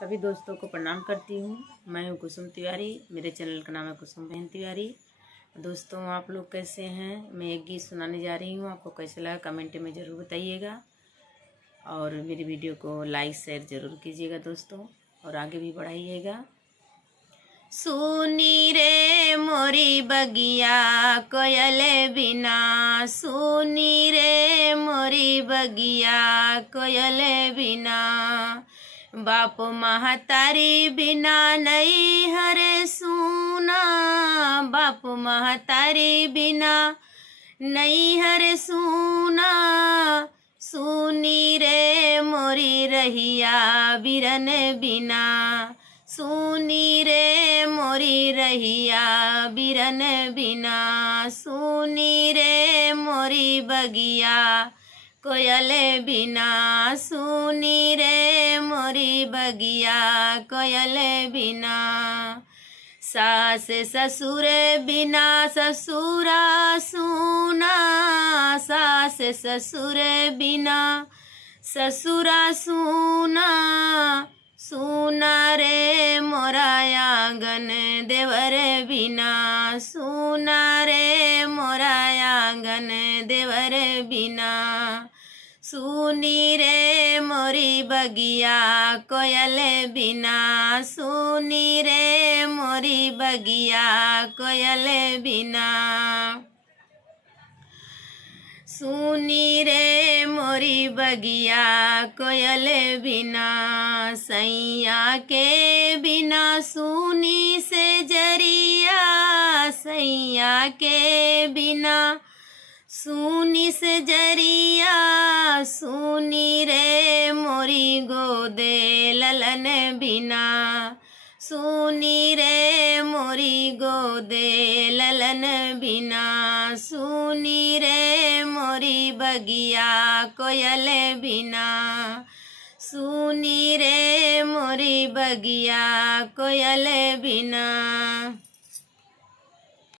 सभी दोस्तों को प्रणाम करती हूँ। मैं हूँ कुसुम तिवारी, मेरे चैनल का नाम है कुसुम बहन तिवारी। दोस्तों आप लोग कैसे हैं? मैं एक गीत सुनाने जा रही हूँ, आपको कैसे लगा कमेंट में ज़रूर बताइएगा और मेरी वीडियो को लाइक शेयर ज़रूर कीजिएगा दोस्तों, और आगे भी बढ़ाइएगा। सुनी रे मोरी बगिया कोयल बिना, सुनी रे मोरी बगिया कोयल बिना, बाप महतारी बिना नहीं हरे सूना, बाप महतारी बिना नहीं हरे सूना, सुनी रे मोरी रहिया बिरन बिना, सुनी रे मोरी रहिया बिरन बिना, सुनी रे मोरी बगिया कोयल बिना, सुनी रे मोरी बगिया कोयल बिना, सास ससुर बिना ससुरा सूना, सास ससुर बिना ससुरा सूना, सूना रे मोरा आंगन देवर बिना, सूना रे मोरा आंगन देवर बिना, सुनी रे मोरी बगिया कोयल बिना, सुनी रे मोरी बगिया कोयल बिना, सुनी रे मोरी बगिया कोयल बिना, सैया के बिना सुनी से जरिया, सैया के बिना सुनी से जरिया, सुनी रे मोरी गोदे ललन बिना, सुनी रे मोरी गोदे ललन बिना, सुनी रे मोरी बगिया कोयल बिना, सुनी रे मोरी बगिया कोयल बिना।